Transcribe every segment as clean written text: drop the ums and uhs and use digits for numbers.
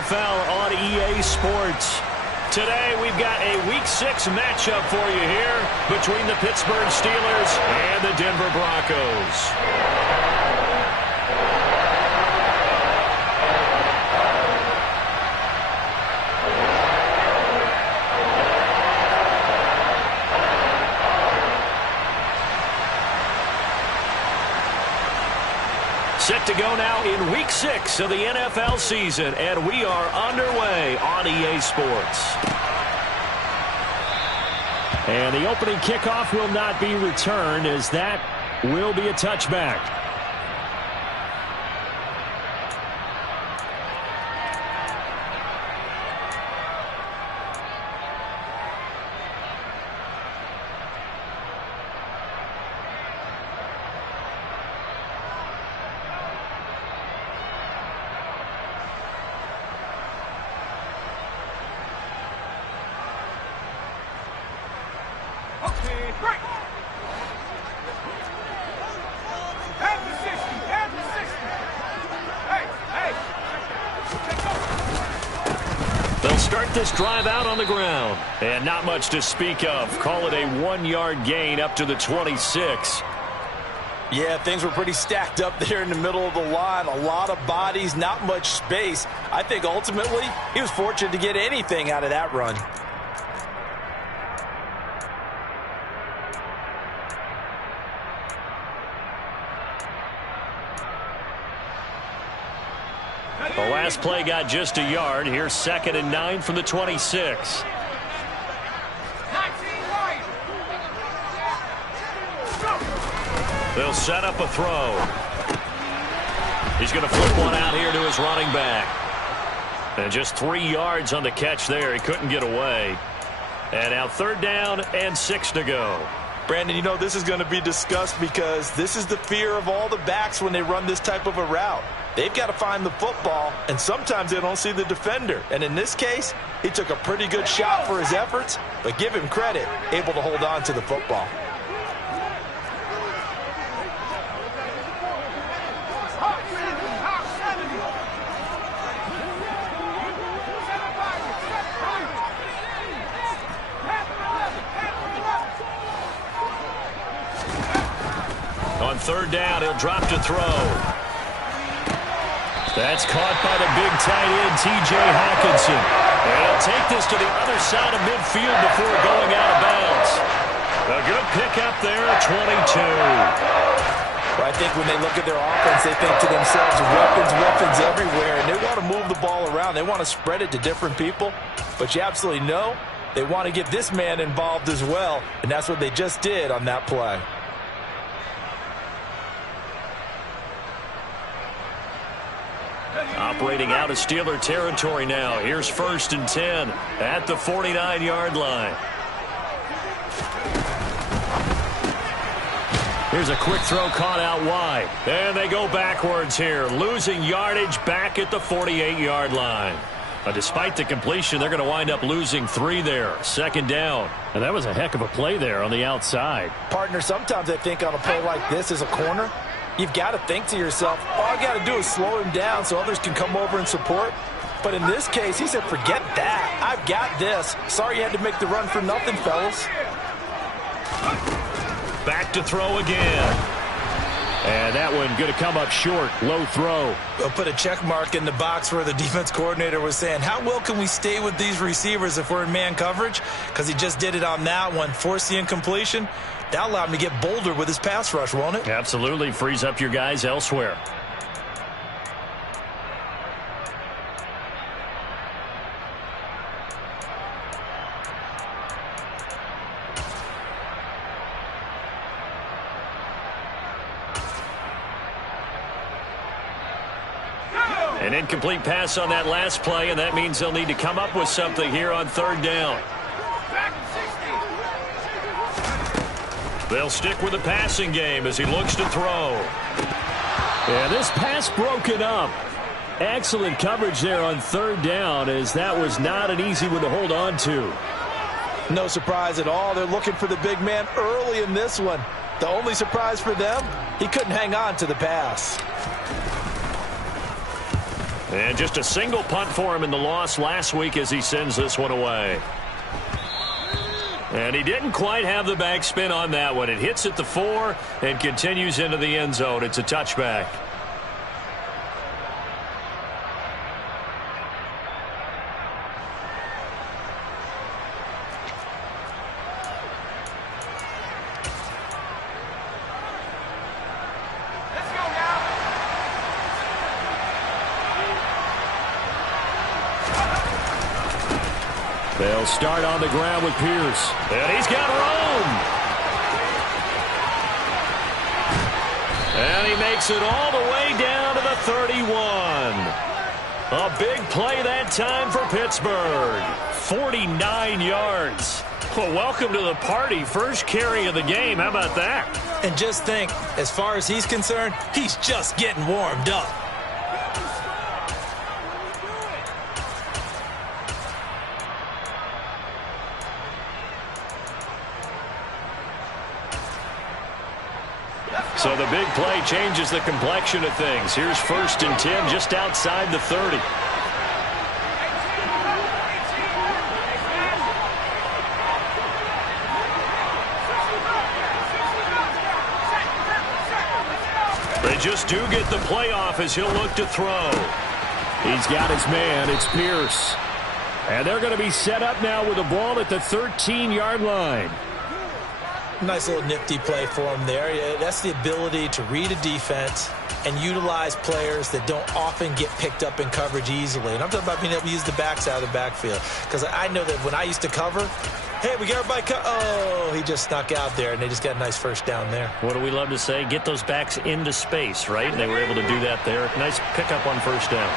NFL on EA Sports. Today we've got a Week 6 matchup for you here between the Pittsburgh Steelers and the Denver Broncos. Set to go now in Week 6 of the NFL season, and we are underway on EA Sports. And the opening kickoff will not be returned, as that will be a touchback. They'll start this drive out on the ground. And not much to speak of. Call it a 1-yard gain up to the 26. Yeah, things were pretty stacked up there in the middle of the line. A lot of bodies, not much space. I think ultimately he was fortunate to get anything out of that run. The last play got just a yard. Here's 2nd and 9 from the 26. They'll set up a throw. He's going to flip one out here to his running back. And just 3 yards on the catch there. He couldn't get away. And now 3rd down and 6 to go. Brandon, you know, this is going to be discussed because this is the fear of all the backs when they run this type of a route. They've got to find the football, and sometimes they don't see the defender. And in this case, he took a pretty good shot for his efforts, but give him credit, able to hold on to the football. On 3rd down, he'll drop to throw. That's caught by the big tight end, T.J. Hawkinson. And he'll take this to the other side of midfield before going out of bounds. A good pickup there at 22. Well, I think when they look at their offense, they think to themselves, weapons everywhere, and they want to move the ball around. They want to spread it to different people. But you absolutely know they want to get this man involved as well, and that's what they just did on that play. Operating out of Steeler territory now. Here's 1st and 10 at the 49-yard line. Here's a quick throw caught out wide. And they go backwards here, losing yardage back at the 48-yard line. Despite the completion, they're going to wind up losing 3 there. 2nd down. And that was a heck of a play there on the outside. Partner, sometimes I think on a play like this as a corner, you've got to think to yourself, all I got to do is slow him down so others can come over and support. But in this case, he said, forget that. I've got this. Sorry you had to make the run for nothing, fellas. Back to throw again. And that one going to come up short. Low throw. We'll put a check mark in the box where the defense coordinator was saying, how well can we stay with these receivers if we're in man coverage? Because he just did it on that one. Forced the incompletion. That'll allow him to get bolder with his pass rush, won't it? Absolutely. Frees up your guys elsewhere. An incomplete pass on that last play, and that means they'll need to come up with something here on 3rd down. They'll stick with the passing game as he looks to throw. And this pass broken up. Excellent coverage there on 3rd down, as that was not an easy one to hold on to. No surprise at all. They're looking for the big man early in this one. The only surprise for them, he couldn't hang on to the pass. And just a single punt for him in the loss last week as he sends this one away. And he didn't quite have the backspin on that one. It hits at the 4 and continues into the end zone. It's a touchback. They'll start on the ground with Pierce. And he's got room. And he makes it all the way down to the 31. A big play that time for Pittsburgh. 49 yards. Well, welcome to the party. First carry of the game. How about that? And just think, as far as he's concerned, he's just getting warmed up. So the big play changes the complexion of things. Here's 1st and 10 just outside the 30. They just do get the play off as he'll look to throw. He's got his man. It's Pierce. And they're going to be set up now with the ball at the 13-yard line. Nice little nifty play for him there. That's the ability to read a defense and utilize players that don't often get picked up in coverage easily. And I'm talking about being able to use the backs out of the backfield. Because I know that when I used to cover, hey, we got everybody oh, he just snuck out there, and they just got a nice first down there. What do we love to say? Get those backs into space, right? And they were able to do that there. Nice pickup on first down.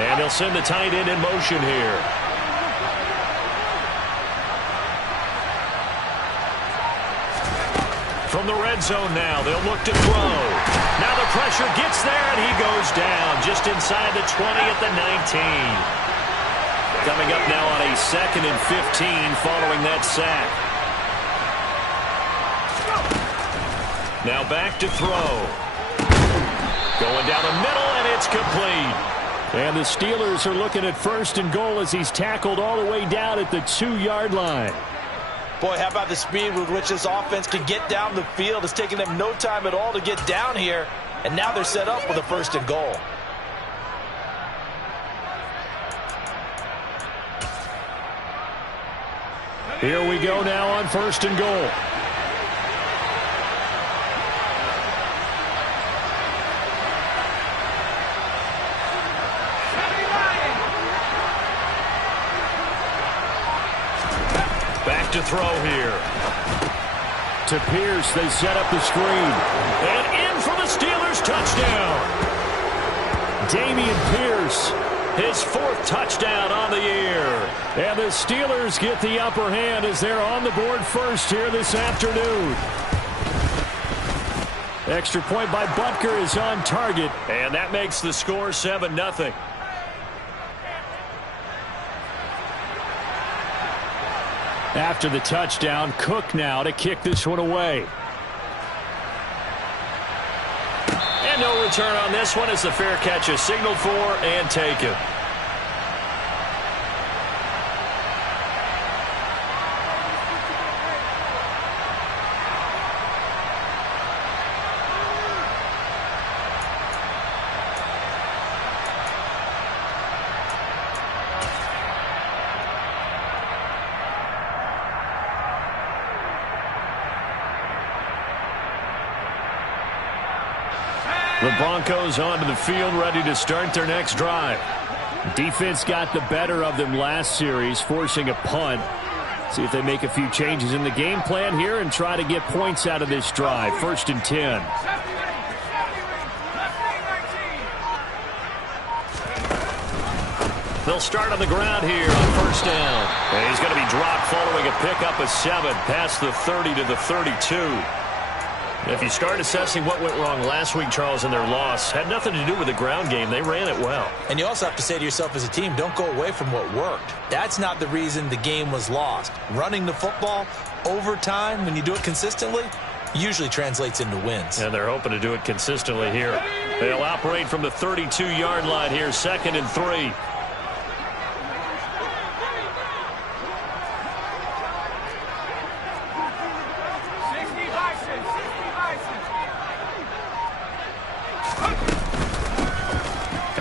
And he'll send the tight end in motion here. From the red zone now, they'll look to throw. Now the pressure gets there, and he goes down just inside the 20 at the 19. Coming up now on a 2nd and 15 following that sack. Now back to throw. Going down the middle, and it's complete. And the Steelers are looking at 1st and goal as he's tackled all the way down at the 2-yard line. Boy, how about the speed with which this offense can get down the field? It's taking them no time at all to get down here. And now they're set up with a 1st and goal. Here we go now on 1st and goal. To throw here. To Pierce, they set up the screen. And in for the Steelers touchdown. Dameon Pierce, his 4th touchdown on the year. And the Steelers get the upper hand as they're on the board first here this afternoon. Extra point by Butker is on target. And that makes the score 7-0. After the touchdown, Cook now to kick this one away. And no return on this one as the fair catch is signaled for and taken. The Broncos onto the field, ready to start their next drive. Defense got the better of them last series, forcing a punt. See if they make a few changes in the game plan here and try to get points out of this drive. 1st and 10. They'll start on the ground here on 1st down. And he's going to be dropped following a pickup of 7 past the 30 to the 32. If you start assessing what went wrong last week, Charles, in their loss, had nothing to do with the ground game. They ran it well. And you also have to say to yourself as a team, don't go away from what worked. That's not the reason the game was lost. Running the football over time, when you do it consistently, usually translates into wins. And they're hoping to do it consistently here. They'll operate from the 32-yard line here, 2nd and 3.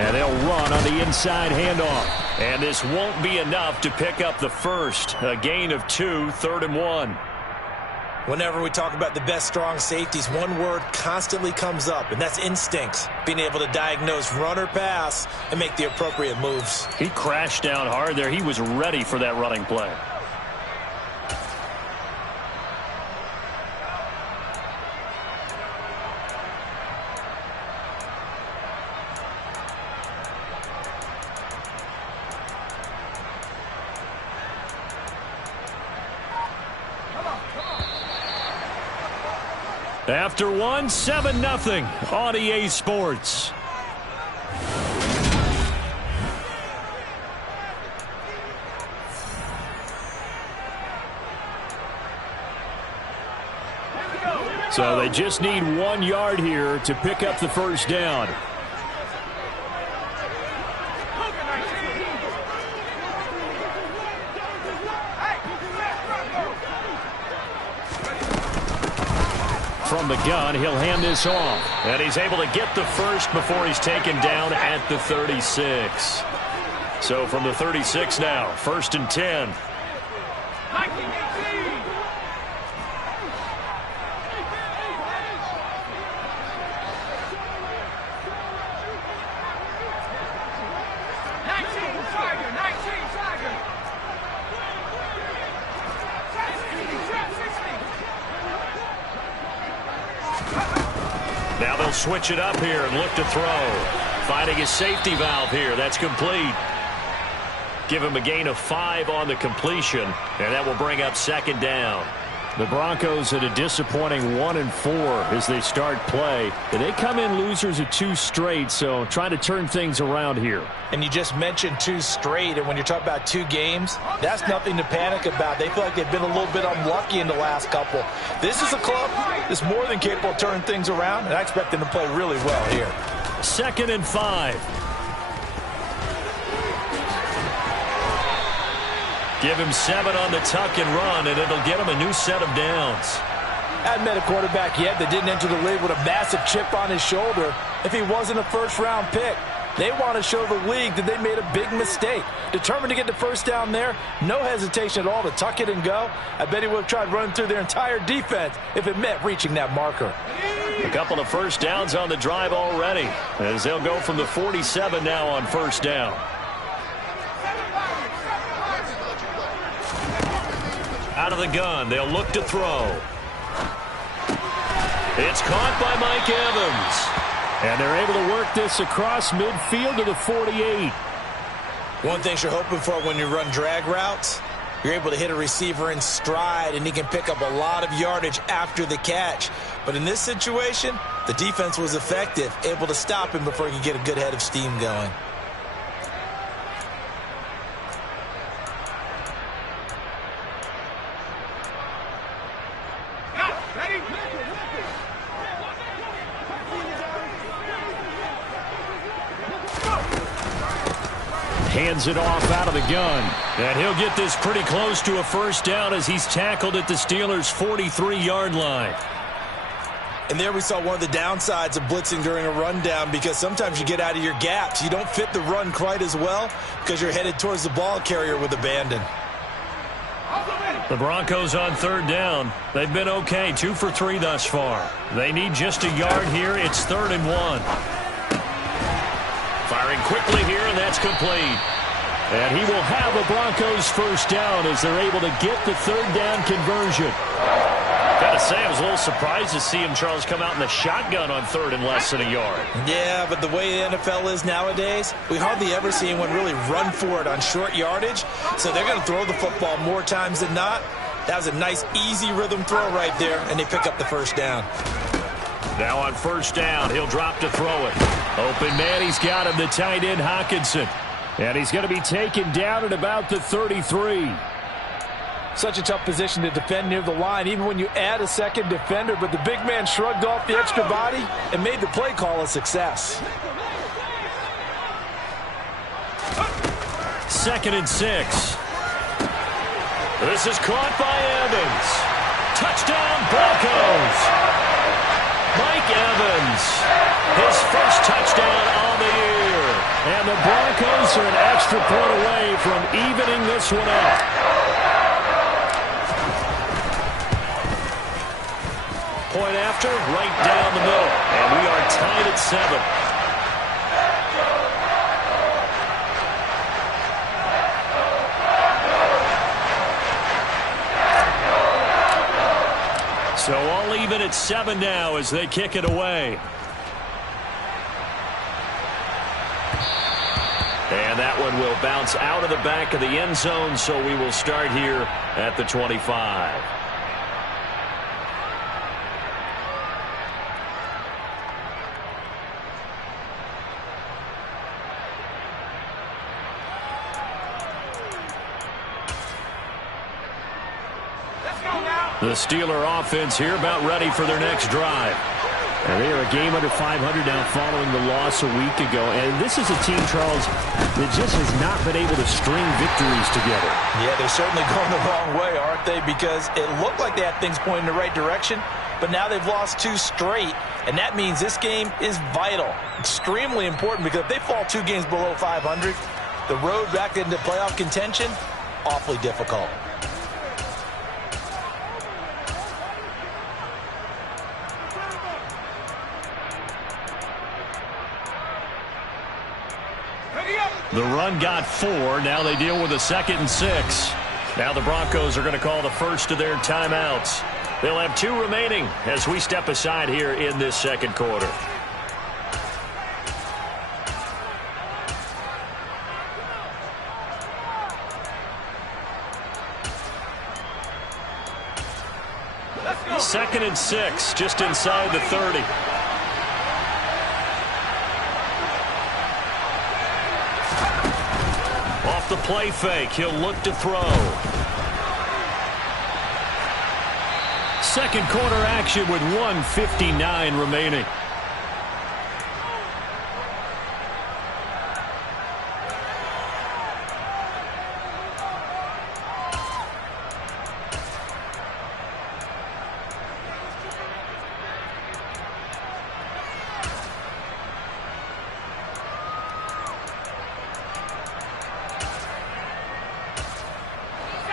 And they'll run on the inside handoff. And this won't be enough to pick up the first. A gain of 2, 3rd and 1. Whenever we talk about the best strong safeties, one word constantly comes up, and that's instincts. Being able to diagnose run or pass and make the appropriate moves. He crashed down hard there. He was ready for that running play. After 1, 7-0 on EA Sports. So they just need 1 yard here to pick up the first down. From the gun, he'll hand this off. And he's able to get the first before he's taken down at the 36. So from the 36 now, 1st and 10. Now they'll switch it up here and look to throw. Finding his safety valve here. That's complete. Give him a gain of 5 on the completion, and that will bring up 2nd down. The Broncos at a disappointing 1-4 as they start play. They come in losers of 2 straight, so trying to turn things around here. And you just mentioned 2 straight, and when you're talking about 2 games, that's nothing to panic about. They feel like they've been a little bit unlucky in the last couple. This is a club that's more than capable of turning things around, and I expect them to play really well here. 2nd and 5. Give him 7 on the tuck and run, and it'll get him a new set of downs. I hadn't met a quarterback yet that didn't enter the league with a massive chip on his shoulder if he wasn't a first-round pick. They want to show the league that they made a big mistake. Determined to get the first down there, no hesitation at all to tuck it and go. I bet he would have tried running through their entire defense if it meant reaching that marker. A couple of first downs on the drive already, as they'll go from the 47 now on 1st down. Out of the gun, they'll look to throw. It's caught by Mike Evans. And they're able to work this across midfield to the 48. One thing you're hoping for when you run drag routes, you're able to hit a receiver in stride, and he can pick up a lot of yardage after the catch. But in this situation, the defense was effective, able to stop him before he could get a good head of steam going. Hands it off out of the gun. And he'll get this pretty close to a first down as he's tackled at the Steelers' 43-yard line. And there we saw one of the downsides of blitzing during a rundown, because sometimes you get out of your gaps. You don't fit the run quite as well because you're headed towards the ball carrier with abandon. The Broncos on 3rd down. They've been okay, 2 for 3 thus far. They need just a yard here. It's 3rd and 1. Firing quickly here, and that's complete. And he will have a Broncos first down as they're able to get the 3rd down conversion. Gotta say, I was a little surprised to see him, Charles, come out in the shotgun on 3rd and less than a yard. Yeah, but the way the NFL is nowadays, we hardly ever see anyone really run for it on short yardage. So they're going to throw the football more times than not. That was a nice, easy rhythm throw right there, and they pick up the first down. Now on 1st down, he'll drop to throw it. Open man, he's got him, the tight end Hockenson. And he's going to be taken down at about the 33. Such a tough position to defend near the line, even when you add a second defender, but the big man shrugged off the extra body and made the play call a success. 2nd and 6. This is caught by Evans. Touchdown, Broncos. Mike Evans, his first touchdown on the year. And the Broncos are an extra point away from evening this one up. Point after, right down the middle. And we are tied at 7. So all even at 7 now as they kick it away. And that one will bounce out of the back of the end zone, so we will start here at the 25. The Steeler offense here about ready for their next drive. And they are a game under 500 now following the loss a week ago. And this is a team, Charles, that just has not been able to string victories together. Yeah, they're certainly going the wrong way, aren't they? Because it looked like they had things pointing in the right direction, but now they've lost 2 straight. And that means this game is vital, extremely important, because if they fall 2 games below 500, the road back into playoff contention, awfully difficult. The run got 4. Now they deal with a 2nd and 6. Now the Broncos are going to call the first of their timeouts. They'll have 2 remaining as we step aside here in this second quarter. Second and 6, just inside the 30. The play fake. He'll look to throw. Second quarter action with 1:59 remaining.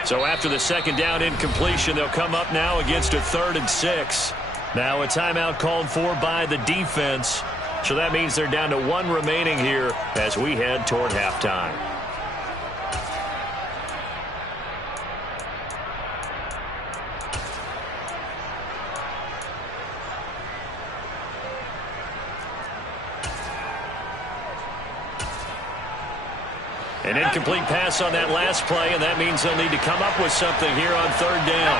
So after the second down incompletion, they'll come up now against a 3rd and 6. Now a timeout called for by the defense. So that means they're down to 1 remaining here as we head toward halftime. An incomplete pass on that last play, and that means they'll need to come up with something here on 3rd down.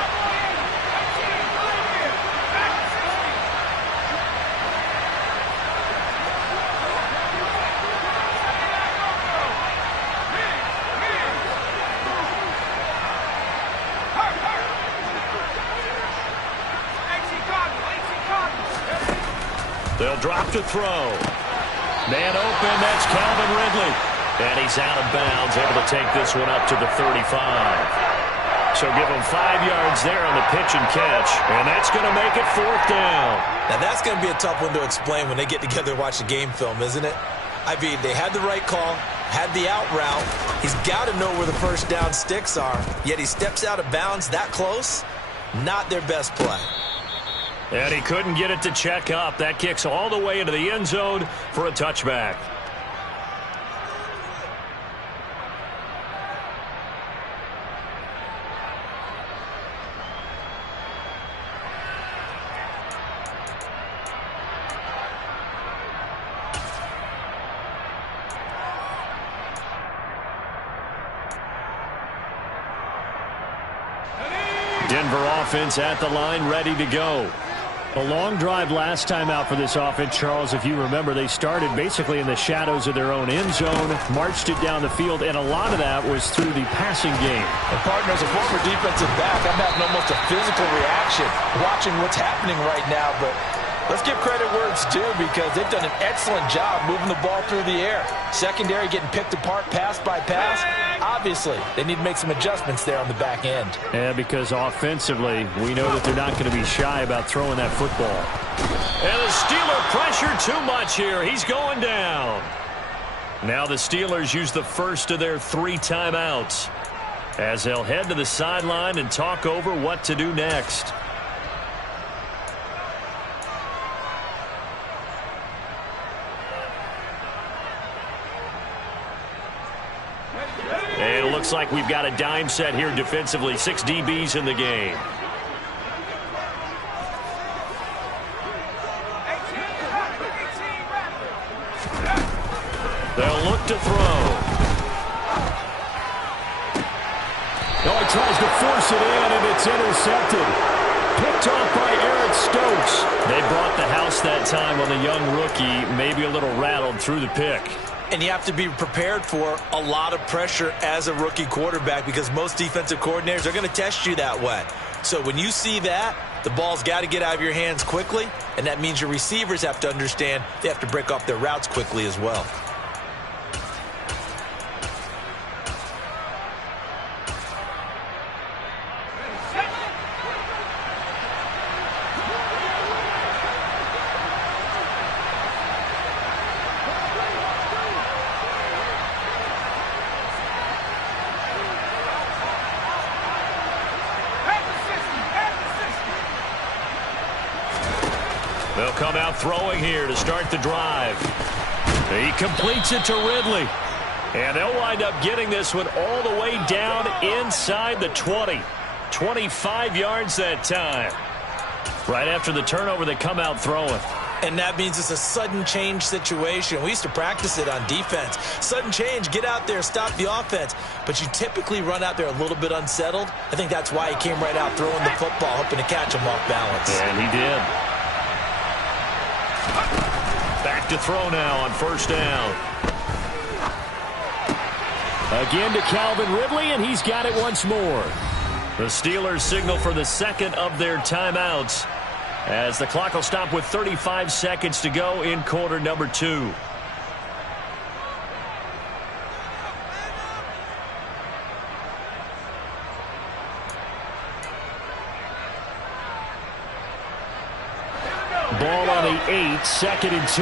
They'll drop to throw. Man open, that's Calvin Ridley. And he's out of bounds, able to take this one up to the 35. So give him 5 yards there on the pitch and catch. And that's going to make it 4th down. Now that's going to be a tough one to explain when they get together and watch the game film, isn't it? I mean, they had the right call, had the out route. He's got to know where the first down sticks are. Yet he steps out of bounds that close. Not their best play. And he couldn't get it to check up. That kicks all the way into the end zone for a touchback. Denver offense at the line, ready to go. A long drive last time out for this offense, Charles. If you remember, they started basically in the shadows of their own end zone, marched it down the field, and a lot of that was through the passing game. And partner, as a former defensive back, I'm having almost a physical reaction watching what's happening right now. But let's give credit where it's due because they've done an excellent job moving the ball through the air. Secondary getting picked apart pass by pass. Obviously, they need to make some adjustments there on the back end. Yeah, because offensively, we know that they're not going to be shy about throwing that football. And the Steeler pressure too much here. He's going down. Now the Steelers use the first of their 3 timeouts as they'll head to the sideline and talk over what to do next. And it looks like we've got a dime set here defensively. 6 DBs in the game. They'll look to throw. Oh, he tries to force it in, and it's intercepted. Picked off by Eric Stokes. They brought the house that time on the young rookie, maybe a little rattled through the pick. And you have to be prepared for a lot of pressure as a rookie quarterback because most defensive coordinators are going to test you that way. So when you see that, the ball's got to get out of your hands quickly, and that means your receivers have to understand they have to break off their routes quickly as well. They'll come out throwing here to start the drive. He completes it to Ridley. And they'll wind up getting this one all the way down inside the 20. 25 yards that time. Right after the turnover, they come out throwing. And that means it's a sudden change situation. We used to practice it on defense. Sudden change, get out there, stop the offense. But you typically run out there a little bit unsettled. I think that's why he came right out throwing the football, hoping to catch him off balance. And he did. Back to throw now on first down. Again to Calvin Ridley, and he's got it once more. The Steelers signal for the second of their timeouts as the clock will stop with 35 seconds to go in quarter number 2. Ball on the 8, 2nd and 2.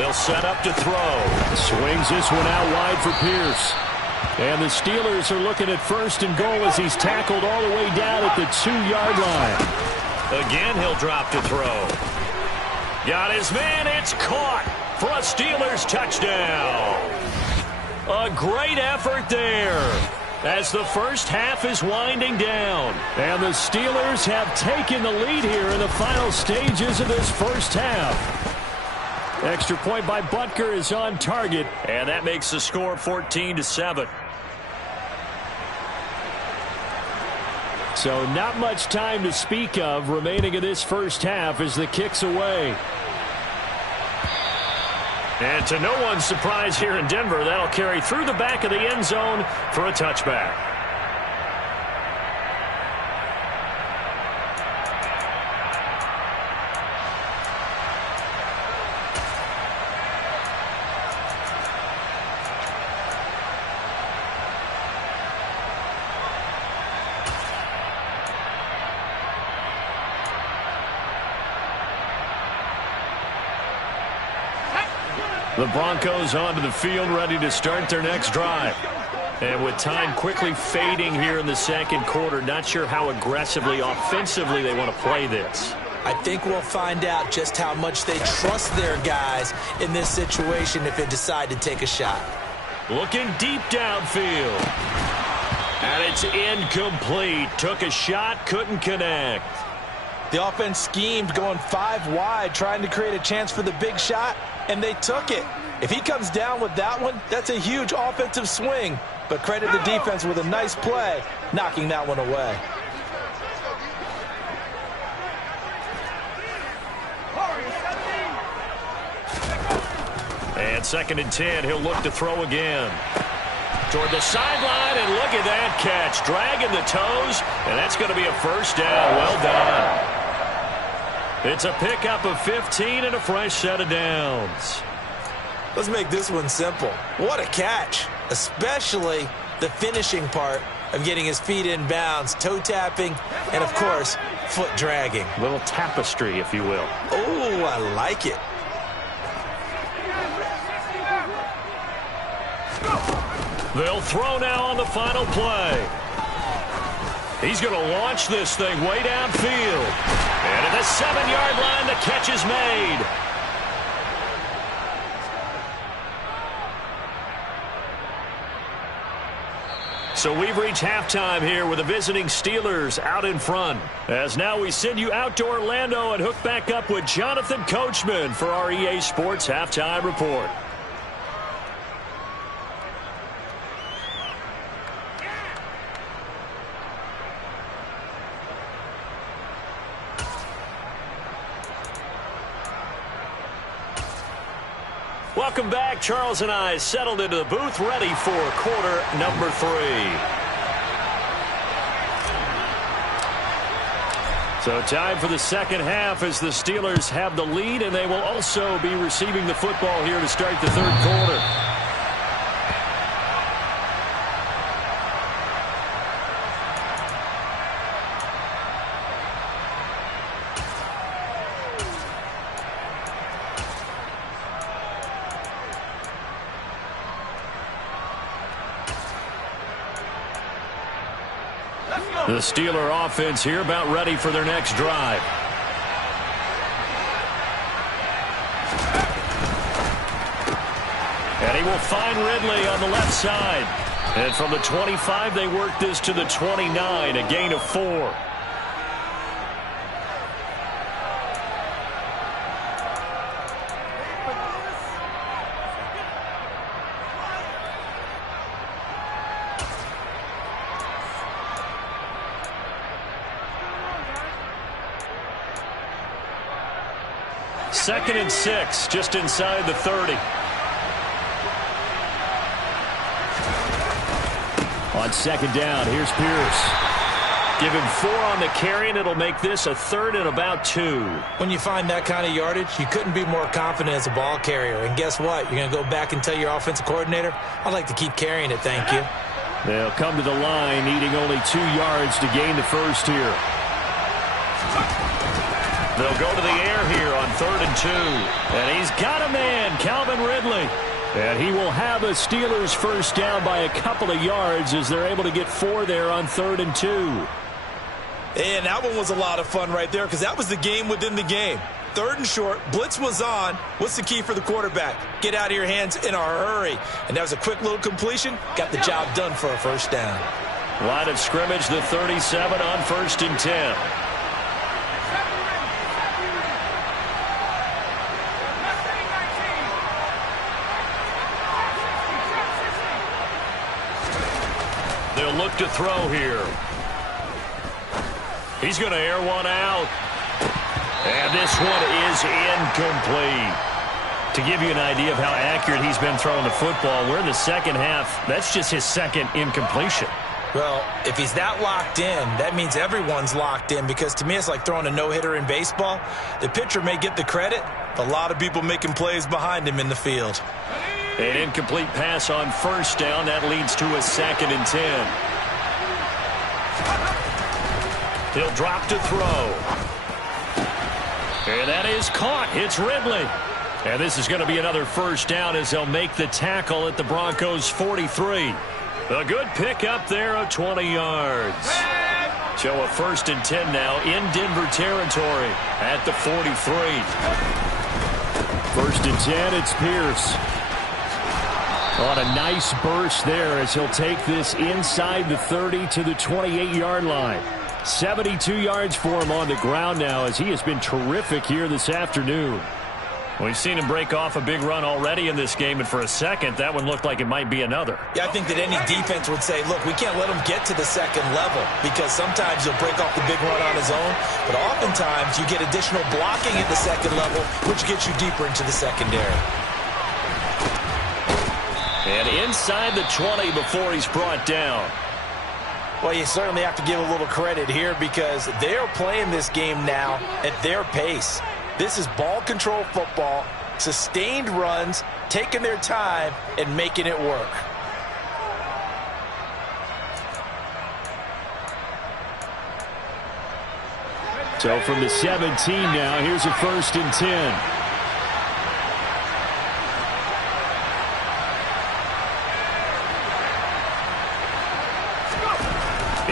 They'll set up to throw. Swings this one out wide for Pierce. And the Steelers are looking at 1st and goal as he's tackled all the way down at the 2-yard line. Again, he'll drop to throw. Got his man. It's caught for a Steelers touchdown. A great effort there as the first half is winding down. And the Steelers have taken the lead here in the final stages of this first half. Extra point by Butker is on target. And that makes the score 14-7. So not much time to speak of remaining in this first half as the kick's away. And to no one's surprise here in Denver, that'll carry through the back of the end zone for a touchback. The Broncos onto the field, ready to start their next drive. And with time quickly fading here in the second quarter, not sure how aggressively, offensively they want to play this. I think we'll find out just how much they trust their guys in this situation if they decide to take a shot. Looking deep downfield. And it's incomplete. Took a shot, couldn't connect. The offense schemed going 5 wide, trying to create a chance for the big shot, and they took it. If he comes down with that one, that's a huge offensive swing. But credit the defense with a nice play, knocking that one away. And 2nd and 10, he'll look to throw again. Toward the sideline, and look at that catch. Dragging the toes, and that's going to be a first down. Well done. It's a pickup of 15 and a fresh set of downs. Let's make this one simple. What a catch, especially the finishing part of getting his feet in bounds, toe tapping, and, of course, foot dragging. A little tapestry, if you will. Oh, I like it. They'll throw now on the final play. He's going to launch this thing way downfield. And at the 7-yard line, the catch is made. So we've reached halftime here with the visiting Steelers out in front. As now we send you out to Orlando and hook back up with Jonathan Coachman for our EA Sports Halftime Report. Welcome back. Charles and I settled into the booth, ready for quarter number 3. So time for the second half as the Steelers have the lead, and they will also be receiving the football here to start the third quarter. The Steeler offense here about ready for their next drive. And he will find Ridley on the left side. And from the 25, they work this to the 29, a gain of 4. Second and 6, just inside the 30. On second down, here's Pierce. Give him 4 on the carry, and it'll make this a 3rd and about 2. When you find that kind of yardage, you couldn't be more confident as a ball carrier. And guess what? You're going to go back and tell your offensive coordinator, I'd like to keep carrying it, thank you. They'll come to the line, needing only 2 yards to gain the first here. They'll go to the air here on 3rd and 2. And he's got a man, Calvin Ridley. And he will have a Steelers first down by a couple of yards as they're able to get 4 there on 3rd and 2. And that one was a lot of fun right there because that was the game within the game. 3rd and short, blitz was on. What's the key for the quarterback? Get out of your hands in a hurry. And that was a quick little completion. Got the job done for a first down. Line of scrimmage, the 37 on 1st and 10. They'll look to throw here. He's going to air one out. And this one is incomplete. To give you an idea of how accurate he's been throwing the football, we're in the second half. That's just his second incompletion. Well, if he's that locked in, that means everyone's locked in because to me it's like throwing a no-hitter in baseball. The pitcher may get the credit, but a lot of people making plays behind him in the field. An incomplete pass on first down. That leads to a 2nd and 10. He'll drop to throw. And that is caught. It's Ridley. And this is going to be another first down as they'll make the tackle at the Broncos' 43. A good pickup there of 20 yards. So a 1st and 10 now in Denver territory at the 43. 1st and 10, it's Pierce. On a nice burst there as he'll take this inside the 30 to the 28-yard line. 72 yards for him on the ground now as he has been terrific here this afternoon. We've seen him break off a big run already in this game, and for a second, that one looked like it might be another. Yeah, I think that any defense would say, look, we can't let him get to the second level because sometimes he'll break off the big run on his own, but oftentimes you get additional blocking at the second level, which gets you deeper into the secondary. And inside the 20 before he's brought down. Well, you certainly have to give a little credit here because they're playing this game now at their pace. This is ball control football, sustained runs, taking their time, and making it work. So from the 17 now, here's a 1st and 10.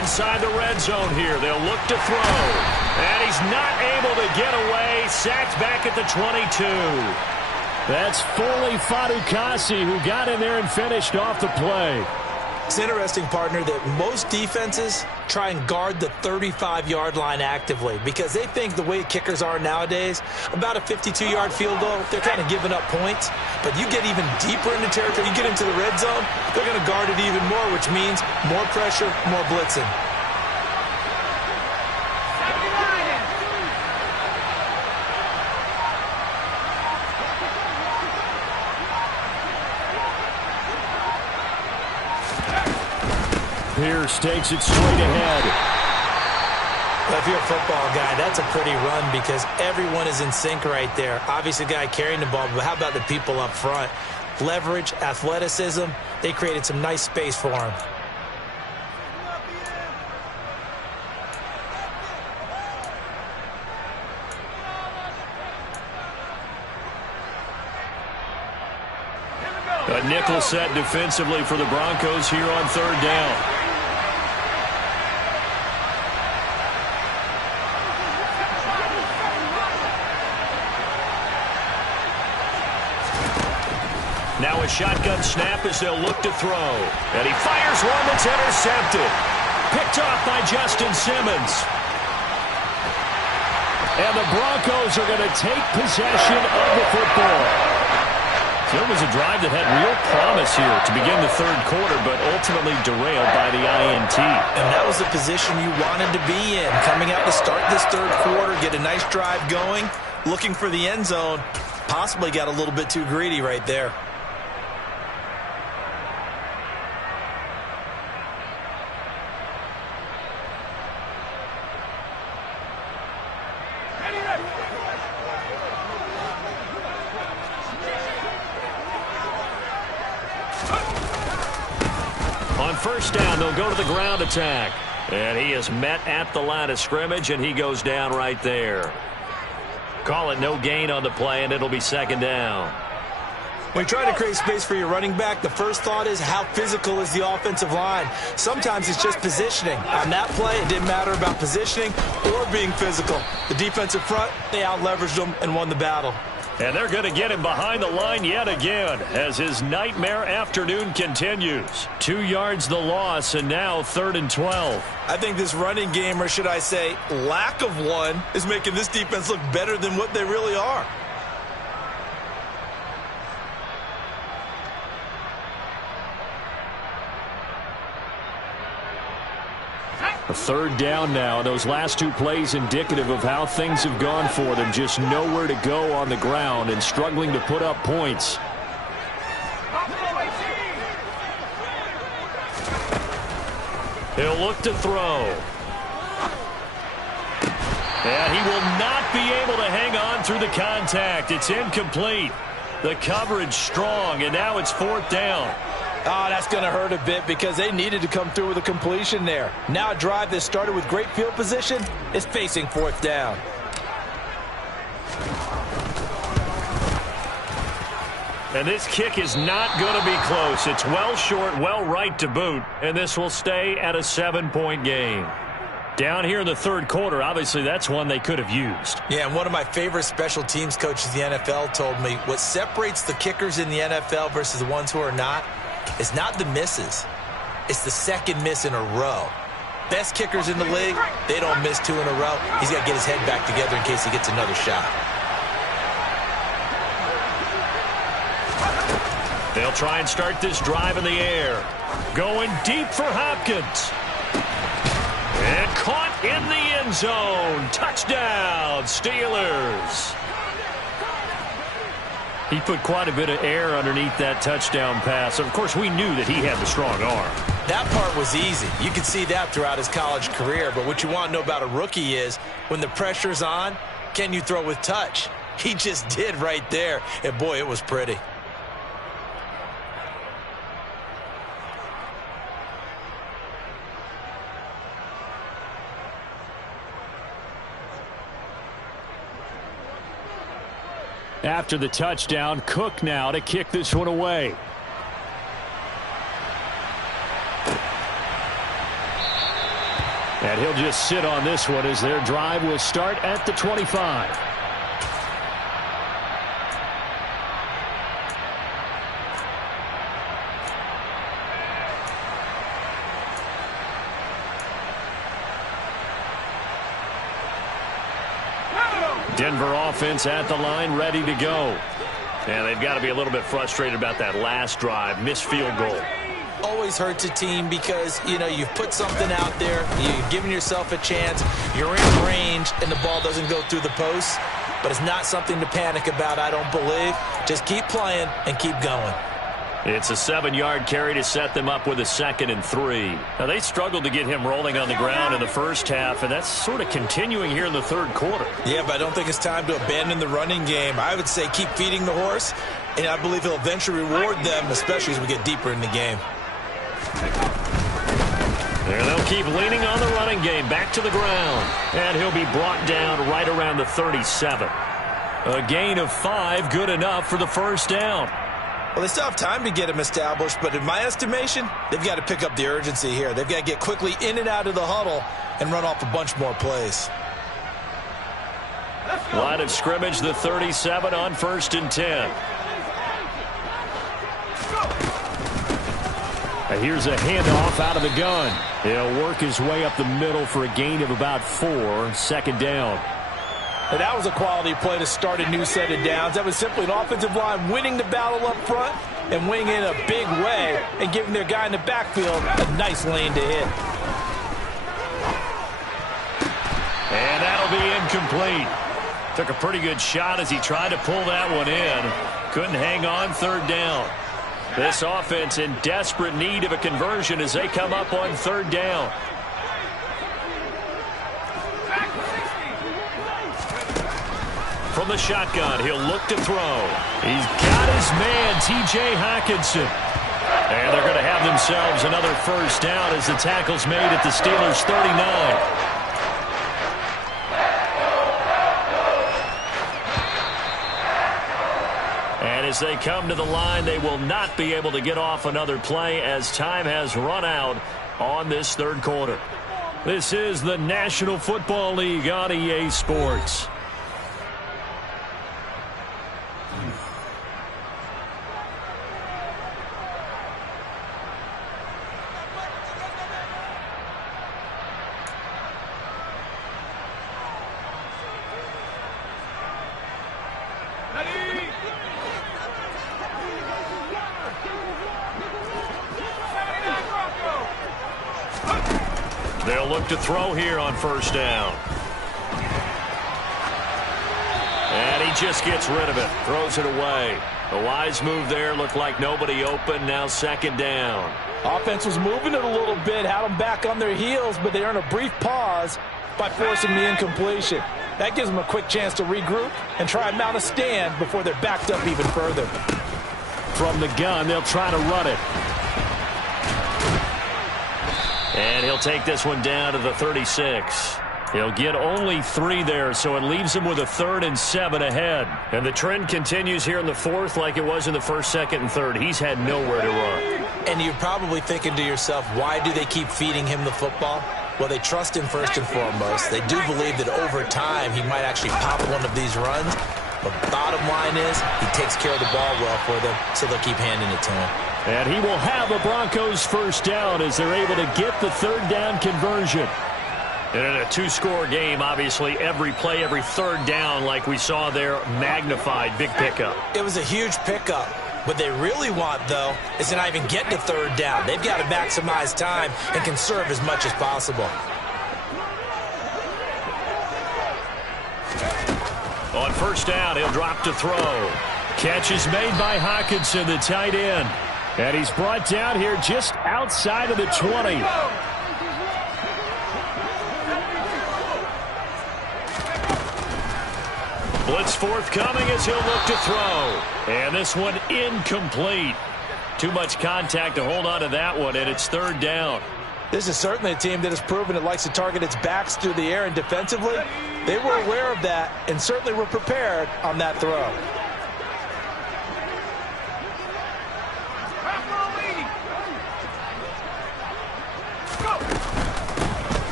Inside the red zone here, they'll look to throw. And he's not able to get away. Sacked back at the 22. That's Foley Fadukasi who got in there and finished off the play. It's interesting, partner, that most defenses try and guard the 35-yard line actively because they think the way kickers are nowadays, about a 52-yard field goal, they're kind of giving up points. But you get even deeper into territory, you get into the red zone, they're going to guard it even more, which means more pressure, more blitzing. Pierce takes it straight ahead. Well, if you're a football guy, that's a pretty run because everyone is in sync right there. Obviously, the guy carrying the ball, but how about the people up front? Leverage, athleticism, they created some nice space for him. A nickel set defensively for the Broncos here on 3rd down. Now a shotgun snap as they'll look to throw. And he fires one that's intercepted. Picked off by Justin Simmons. And the Broncos are going to take possession of the football. So it was a drive that had real promise here to begin the 3rd quarter, but ultimately derailed by the INT. And that was the position you wanted to be in. Coming out to start this 3rd quarter, get a nice drive going, looking for the end zone. Possibly got a little bit too greedy right there. On 1st down, they'll go to the ground attack. And he is met at the line of scrimmage, and he goes down right there. Call it no gain on the play, and it'll be 2nd down. When you try to create space for your running back, the first thought is how physical is the offensive line. Sometimes it's just positioning. On that play, it didn't matter about positioning or being physical. The defensive front, they out-leveraged them and won the battle. And they're going to get him behind the line yet again as his nightmare afternoon continues. 2 yards the loss, and now 3rd and 12. I think this running game, or should I say lack of one, is making this defense look better than what they really are. A 3rd down now. Those last 2 plays indicative of how things have gone for them. Just nowhere to go on the ground and struggling to put up points. He'll look to throw. And he will not be able to hang on through the contact. It's incomplete. The coverage strong, and now it's 4th down. Oh, that's going to hurt a bit because they needed to come through with a completion there. Now a drive that started with great field position is facing 4th down. And this kick is not going to be close. It's well short, well right to boot, and this will stay at a 7-point game. Down here in the 3rd quarter, obviously that's one they could have used. Yeah, and one of my favorite special teams coaches in the NFL told me what separates the kickers in the NFL versus the ones who are not is not the misses. It's the 2nd miss in a row. Best kickers in the league, they don't miss 2 in a row. He's got to get his head back together in case he gets another shot. They'll try and start this drive in the air. Going deep for Hopkins. And caught in the end zone. Touchdown, Steelers. He put quite a bit of air underneath that touchdown pass. Of course, we knew that he had the strong arm. That part was easy. You could see that throughout his college career. But what you want to know about a rookie is when the pressure's on, can you throw with touch? He just did right there. And, boy, it was pretty. After the touchdown, Cook now to kick this one away. And he'll just sit on this one as their drive will start at the 25. Denver offense at the line, ready to go. And they've got to be a little bit frustrated about that last drive, missed field goal. Always hurts a team because, you know, you've put something out there, you've given yourself a chance, you're in range, and the ball doesn't go through the post. But it's not something to panic about, I don't believe. Just keep playing and keep going. It's a 7-yard carry to set them up with a 2nd and 3. Now, they struggled to get him rolling on the ground in the first half, and that's sort of continuing here in the third quarter. Yeah, but I don't think it's time to abandon the running game. I would say keep feeding the horse, and I believe he'll eventually reward them, especially as we get deeper in the game. There they'll keep leaning on the running game, back to the ground, and he'll be brought down right around the 37. A gain of 5, good enough for the first down. Well, they still have time to get him established, but in my estimation, they've got to pick up the urgency here. They've got to get quickly in and out of the huddle and run off a bunch more plays. Line of scrimmage, the 37 on 1st and 10. And here's a handoff out of the gun. He'll work his way up the middle for a gain of about 4, 2nd down. And that was a quality play to start a new set of downs. That was simply an offensive line winning the battle up front and winning in a big way and giving their guy in the backfield a nice lane to hit. And that'll be incomplete. Took a pretty good shot as he tried to pull that one in. Couldn't hang on, 3rd down. This offense in desperate need of a conversion as they come up on 3rd down. From the shotgun, he'll look to throw. He's got his man, T.J. Hockenson. And they're going to have themselves another first down as the tackle's made at the Steelers' 39. And as they come to the line, they will not be able to get off another play as time has run out on this third quarter. This is the National Football League on EA Sports. They'll look to throw here on 1st down. And he just gets rid of it. Throws it away. A wise move there. Looked like nobody open. Now 2nd down. Offense was moving it a little bit. Had them back on their heels, but they earned a brief pause by forcing the incompletion. That gives them a quick chance to regroup and try and mount a stand before they're backed up even further. From the gun, they'll try to run it. And he'll take this one down to the 36. He'll get only 3 there, so it leaves him with a 3rd and 7 ahead. And the trend continues here in the 4th like it was in the 1st, 2nd, and 3rd. He's had nowhere to run. And you're probably thinking to yourself, why do they keep feeding him the football? Well, they trust him first and foremost. They do believe that over time he might actually pop one of these runs. But bottom line is he takes care of the ball well for them, so they'll keep handing it to him. And he will have the Broncos first down as they're able to get the 3rd down conversion. And in a 2-score game, obviously, every play, every 3rd down, like we saw there, magnified. Big pickup. It was a huge pickup. What they really want, though, is to not even get to third down. They've got to maximize time and conserve as much as possible. On first down, he'll drop to throw. Catch is made by Hockenson, the tight end. And he's brought down here just outside of the 20. Blitz forthcoming as he'll look to throw. And this one incomplete. Too much contact to hold on to that one, and it's third down. This is certainly a team that has proven it likes to target its backs through the air, and defensively, they were aware of that and certainly were prepared on that throw.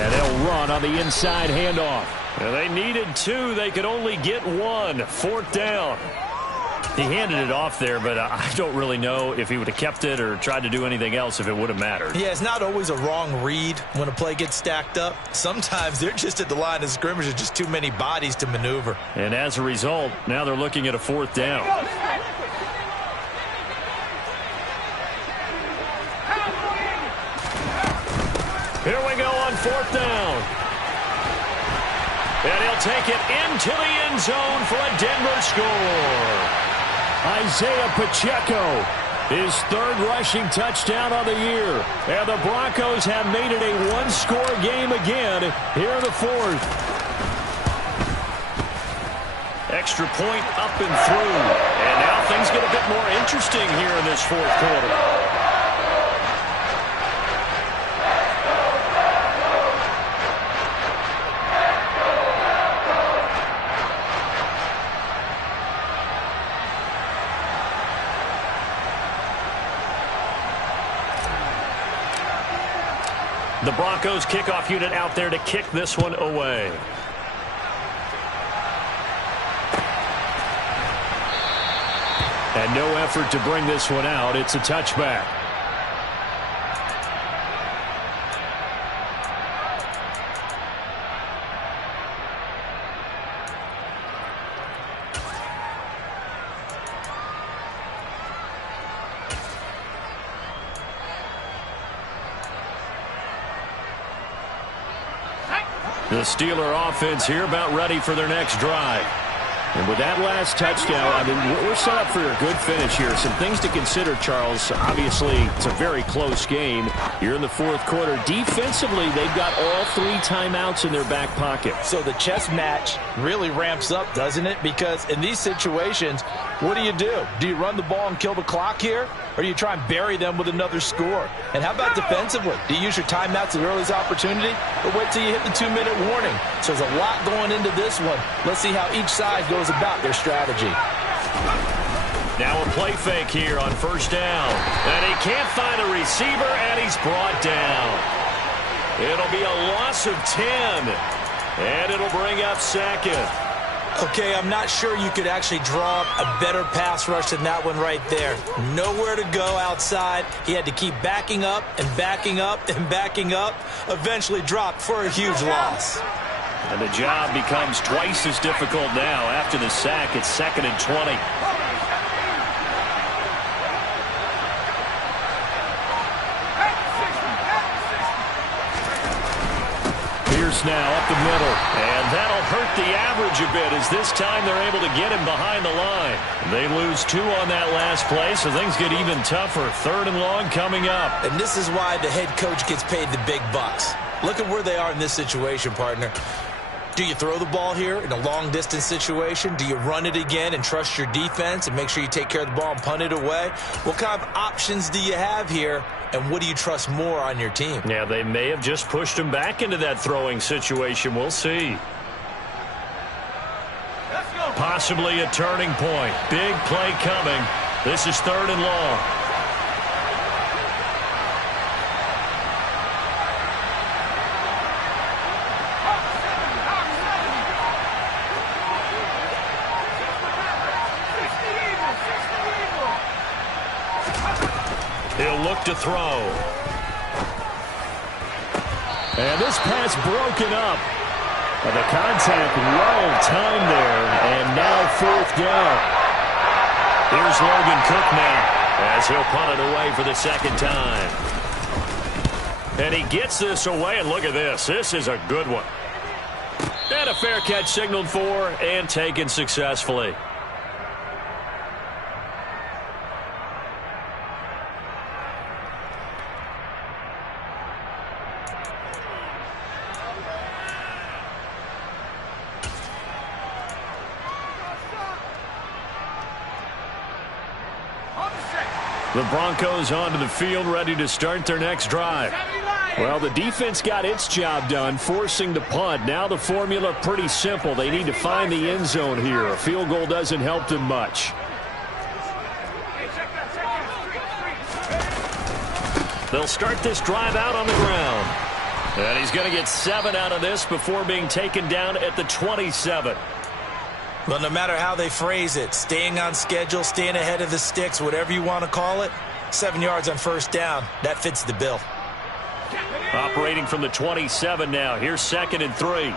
And they'll run on the inside handoff. And they needed two. They could only get one. Fourth down. He handed it off there, but I don't really know if he would have kept it or tried to do anything else if it would have mattered. Yeah, it's not always a wrong read when a play gets stacked up. Sometimes they're just at the line of scrimmage. There's just too many bodies to maneuver. And as a result, now they're looking at a fourth down. Here we go on fourth down. And he'll take it into the end zone for a Denver score. Isaiah Pacheco, his third rushing touchdown of the year. And the Broncos have made it a one-score game again here in the fourth. Extra point up and through. And now things get a bit more interesting here in this fourth quarter. The Broncos kickoff unit out there to kick this one away. And no effort to bring this one out. It's a touchback. The Steeler offense here about ready for their next drive. And with that last touchdown, I mean, we're set up for a good finish here. Some things to consider, Charles. Obviously, it's a very close game. You're in the fourth quarter. Defensively, they've got all three timeouts in their back pocket. So the chess match really ramps up, doesn't it? Because in these situations, what do? Do you run the ball and kill the clock here? Or do you try and bury them with another score? And how about defensively? Do you use your timeouts at earliest opportunity? Or wait till you hit the 2-minute warning? So there's a lot going into this one. Let's see how each side goes about their strategy. Now a play fake here on first down. And he can't find a receiver, and he's brought down. It'll be a loss of 10. And it'll bring up second. Okay, I'm not sure you could actually draw up a better pass rush than that one right there. Nowhere to go outside. He had to keep backing up and backing up and backing up. Eventually dropped for a huge loss. And the job becomes twice as difficult now. After the sack, it's 2nd and 20. Now up the middle, and that'll hurt the average a bit as this time they're able to get him behind the line. They lose 2 on that last play, so things get even tougher. 3rd and long coming up. And this is why the head coach gets paid the big bucks. Look at where they are in this situation, partner. Do you throw the ball here in a long-distance situation? Do you run it again and trust your defense and make sure you take care of the ball and punt it away? What kind of options do you have here, and what do you trust more on your team? Yeah, they may have just pushed him back into that throwing situation. We'll see. Possibly a turning point. Big play coming. This is 3rd and long. He'll look to throw. And this pass broken up. The contact well timed there, and now 4th down. Here's Logan Cook now as he'll punt it away for the second time. And he gets this away, and look at this. This is a good one. And a fair catch signaled for and taken successfully. The Broncos onto the field, ready to start their next drive. Well, the defense got its job done, forcing the punt. Now the formula pretty simple. They need to find the end zone here. A field goal doesn't help them much. They'll start this drive out on the ground. And he's going to get 7 out of this before being taken down at the 27. Well, no matter how they phrase it, staying on schedule, staying ahead of the sticks, whatever you want to call it, 7 yards on first down, that fits the bill. Operating from the 27 now. Here's 2nd and 3.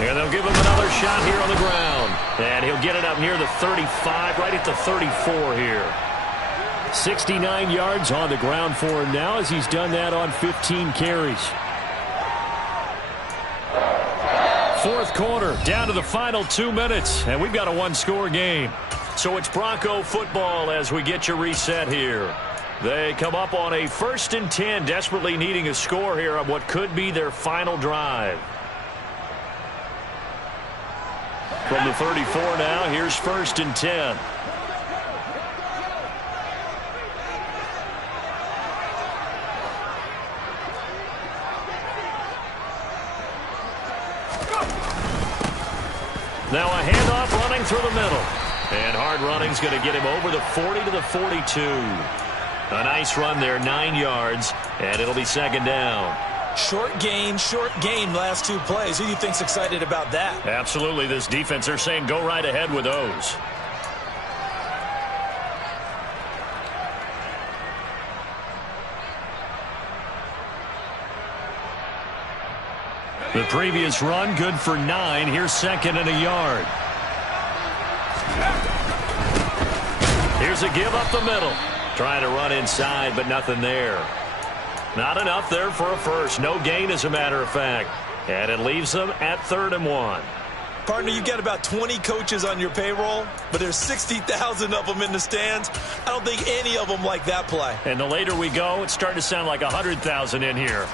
And they'll give him another shot here on the ground. And he'll get it up near the 35, right at the 34 here. 69 yards on the ground for him now as he's done that on 15 carries. Fourth quarter, down to the final 2 minutes, and we've got a one-score game. So it's Bronco football as we get you reset here. They come up on a 1st and 10, desperately needing a score here on what could be their final drive. From the 34 now, here's 1st and 10. Now a handoff running through the middle. And hard running's going to get him over the 40 to the 42. A nice run there, 9 yards, and it'll be 2nd down. Short gain, last 2 plays. Who do you think's excited about that? Absolutely. This defense, they're saying go right ahead with those. The previous run, good for 9. Here's 2nd and a yard. Here's a give up the middle. Trying to run inside, but nothing there. Not enough there for a first. No gain, as a matter of fact. And it leaves them at 3rd and 1. Partner, you got about 20 coaches on your payroll, but there's 60,000 of them in the stands. I don't think any of them like that play. And the later we go, it's starting to sound like 100,000 in here.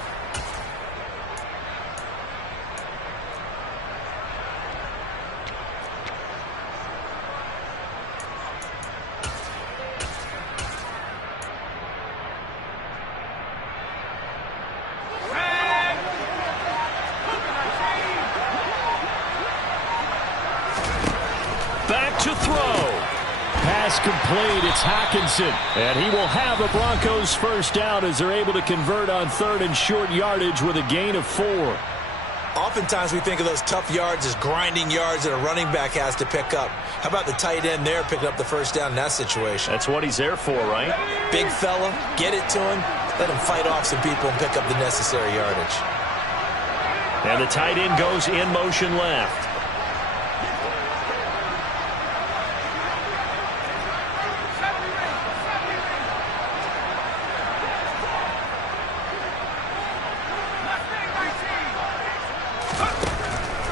Complete. It's Hockenson, and he will have a Broncos first down as they're able to convert on 3rd and short yardage with a gain of 4. Oftentimes we think of those tough yards as grinding yards that a running back has to pick up. How about the tight end there picking up the first down in that situation? That's what he's there for, right? Big fella, get it to him, let him fight off some people and pick up the necessary yardage. And the tight end goes in motion left.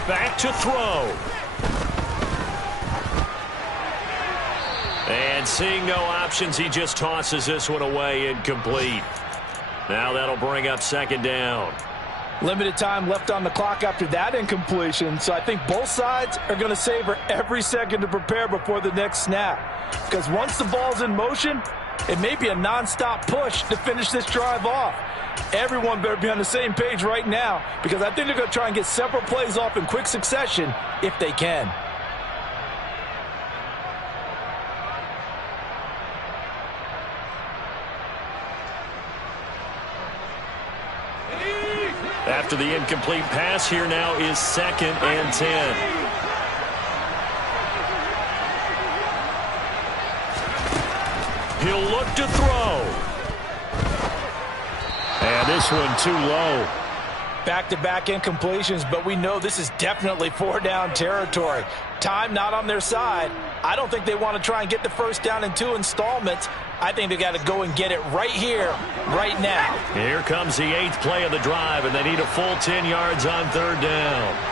Back to throw. And seeing no options, he just tosses this one away, incomplete. Now that'll bring up 2nd down. Limited time left on the clock after that incompletion, so I think both sides are going to savor every second to prepare before the next snap. Because once the ball's in motion, it may be a nonstop push to finish this drive off. Everyone better be on the same page right now, because I think they're going to try and get several plays off in quick succession if they can. After the incomplete pass, here now is 2nd and 10. He'll look to throw. And this one too low. Back-to-back incompletions, but we know this is definitely four-down territory. Time not on their side. I don't think they want to try and get the first down in 2 installments. I think they got to go and get it right here, right now. Here comes the 8th play of the drive, and they need a full 10 yards on 3rd down.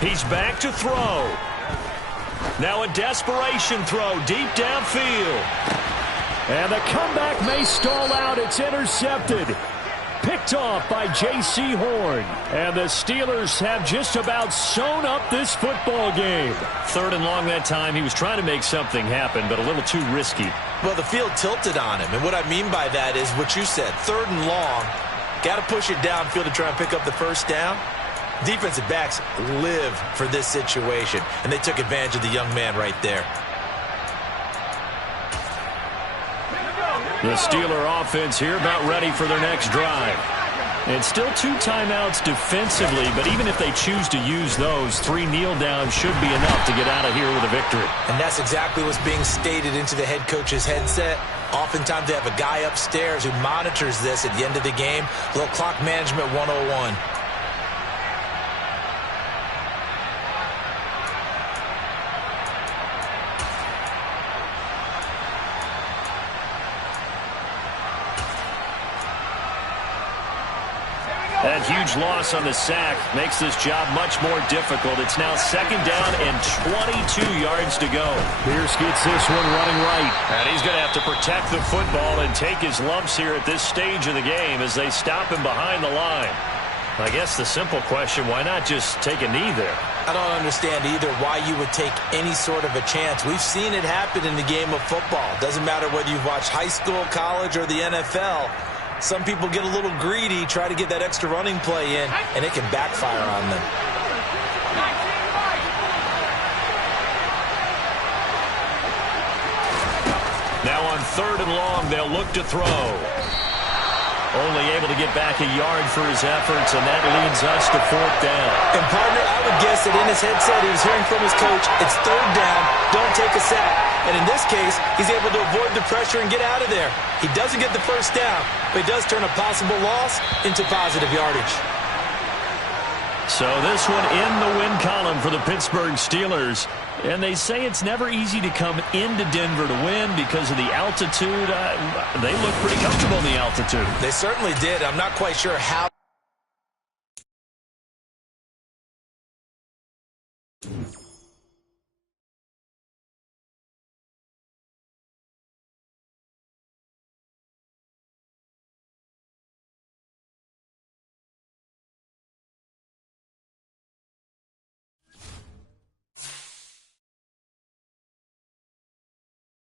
He's back to throw. Now a desperation throw deep downfield. And the comeback may stall out. It's intercepted. Picked off by J.C. Horn. And the Steelers have just about sewn up this football game. 3rd and long that time. He was trying to make something happen, but a little too risky. Well, the field tilted on him. And what I mean by that is what you said. 3rd and long. Got to push it downfield to try and pick up the first down. Defensive backs live for this situation, and they took advantage of the young man right there. The Steeler offense here about ready for their next drive. It's still 2 timeouts defensively, but even if they choose to use those, 3 kneel downs should be enough to get out of here with a victory. And that's exactly what's being stated into the head coach's headset. Oftentimes they have a guy upstairs who monitors this at the end of the game. A little clock management 101. That huge loss on the sack makes this job much more difficult. It's now 2nd down and 22 yards to go. Pierce gets this one running right. And he's going to have to protect the football and take his lumps here at this stage of the game as they stop him behind the line. I guess the simple question, why not just take a knee there? I don't understand either why you would take any sort of a chance. We've seen it happen in the game of football. Doesn't matter whether you've watched high school, college, or the NFL. Some people get a little greedy, try to get that extra running play in, and it can backfire on them. Now on 3rd and long, they'll look to throw. Only able to get back a yard for his efforts, and that leads us to 4th down. And partner, I would guess that in his headset he was hearing from his coach, it's 3rd down, don't take a sack. And in this case, he's able to avoid the pressure and get out of there. He doesn't get the first down, but he does turn a possible loss into positive yardage. So this one in the win column for the Pittsburgh Steelers. And they say it's never easy to come into Denver to win because of the altitude. They look pretty comfortable in the altitude. They certainly did. I'm not quite sure how.